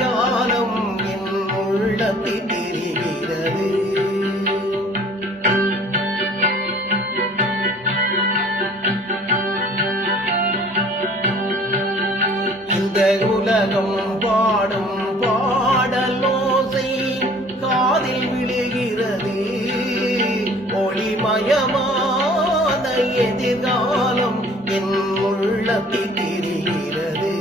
எதிர்காலம் என் உள்ளத்தில் தெரிகிறது. இந்த உலகம் பாடும் பாடலோசை காதில் விழுகிறது. ஒளிமயமான எதிர்காலம் என் உள்ளத்தில் தெரிகிறது.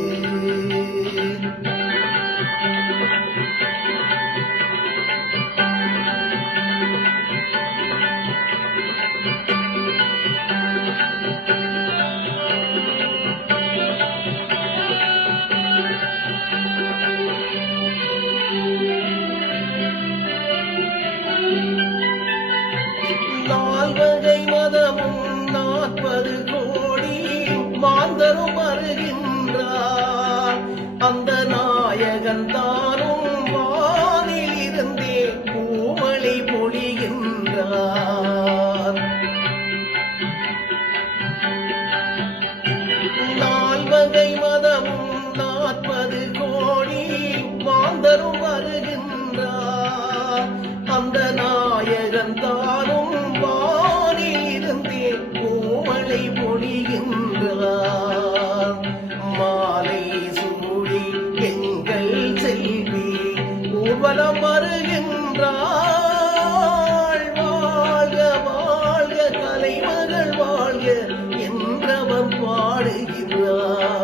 நால்வகை மதமும் 40 கோடி மாந்தரும் வருகின்றார். அந்த நாயகன் தானும் வானில் இருந்தே பூமழை பொழிகின்றார். நால்வகை மதமும் 40 கோடி மாந்தரும் வருகின்றார். அந்த நாயகன் தானும் பூமழை பொழிகின்றார். மாலை சூடி எங்கள் செல்வி ஊர்வலம் வருகின்றாள். வாழ்க வாழ்க கலைமகள் வாழ்க என்றவன் பாடுகின்றான்.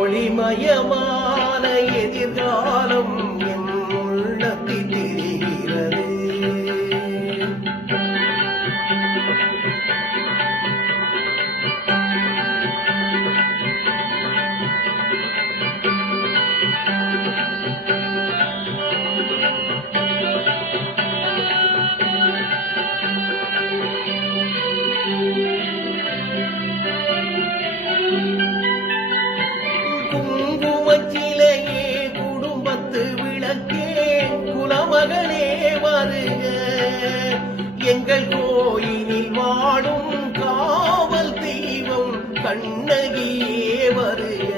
ஒளிமயமான எதிர்காலம் என் உள்ளத்தில் தெரிகிறது. குங்குமச்சிலையே குடும்பத்து விளக்கே குலமகளே வருக. எங்கள் கோயிலில் வாடும் காவல் தெய்வம் கண்ணகியே வருக.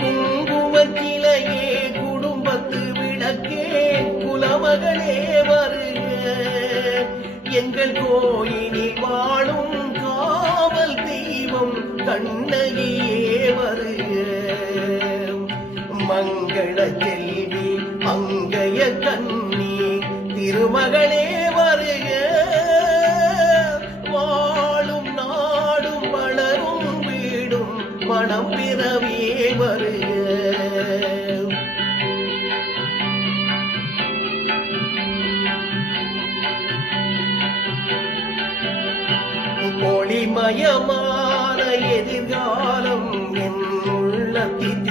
குங்குமச்சிலையே குடும்பத்து விளக்கே குலமகளே வருக. எங்கள் கோயிலில் வாழும் காவல் தெய்வம் கண்ணகியே வருக. மங்கள செல்வி அங்கைய கண்ணி திருமகளே வருக. வாழும் நாடும் வளரும் வீடும் மனம் பிறவியே வருக. ஒளிமயமான எதிர்காலம் என் உள்ளத்தில்